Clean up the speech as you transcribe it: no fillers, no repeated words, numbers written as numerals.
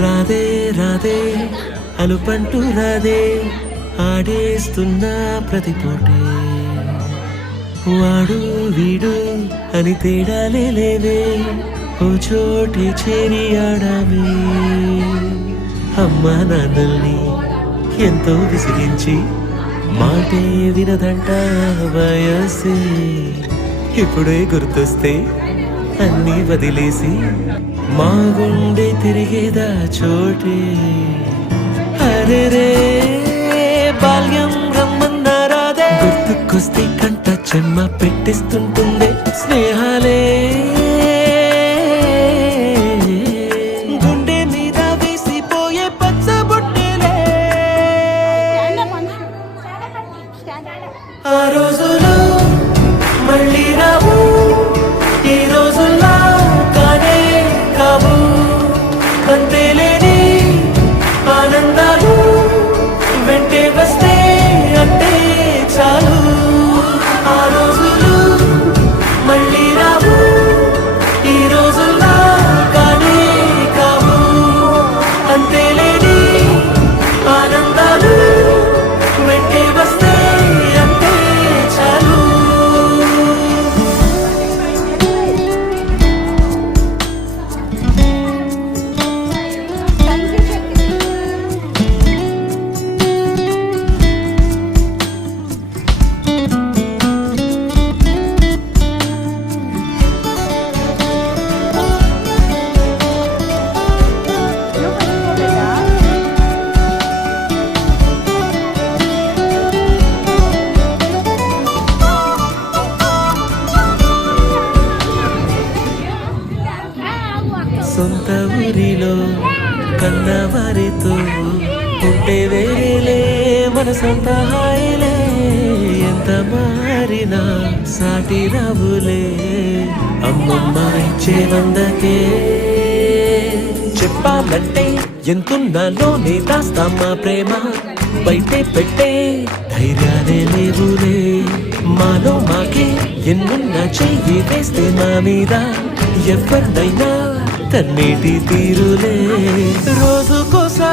రాధే రాధే అలుపంటూ రాధే ఆడేస్తున్నా ప్రతి పూటే వాడు వీడు అని తేడాలే లేవే ఓ చోటే చేరి ఆడామే అమ్మా నాన్నల్ని ఎంతో విసిగించి మాటే వినదంట వయసే ఇప్పుడే గుర్తొస్తే అన్నీ వదిలేసి మా గుండె తిరిగేదా చోటే అరే రే బాల్యం రమ్మన్నారాదే గుర్తుకొస్తే కంట చెమ్మ పెట్టిస్తుంటుందే స్నేహాలే గుండె మీద వేసిపోయే పచ్చబొట్టేలే ఆ రోజులు మళ్ళీ రావు ఈ రోజుల్లో కానే కావు అంతేలేని ఆనందాలు వెంటే వస్తే అంటే చాలు ఆ రోజులు మళ్ళీ రావు ఈ రోజుల్లో కానే కావు అంతేలేని ఆనందాలు వెంటే వస్తే అంటే చాలు సొంత ఊరిలో కన్నవారితో ఉంటే వేరేలే మన సొంత హాయిలే ఎంత మారినా సాటి రావులే అమ్మమ్మ ఇచ్చే వందకే చెప్పాలంటే ఎంతున్నాలోనే దాస్తామా ప్రేమ బయటే పెట్టే ధైర్యాలే లేవులే మాలో మాకే ఎన్నున్నా చెయ్యి వేస్తే మా మీద ఎవరినైనా తన్నేటి తీరులే రోజుకోసా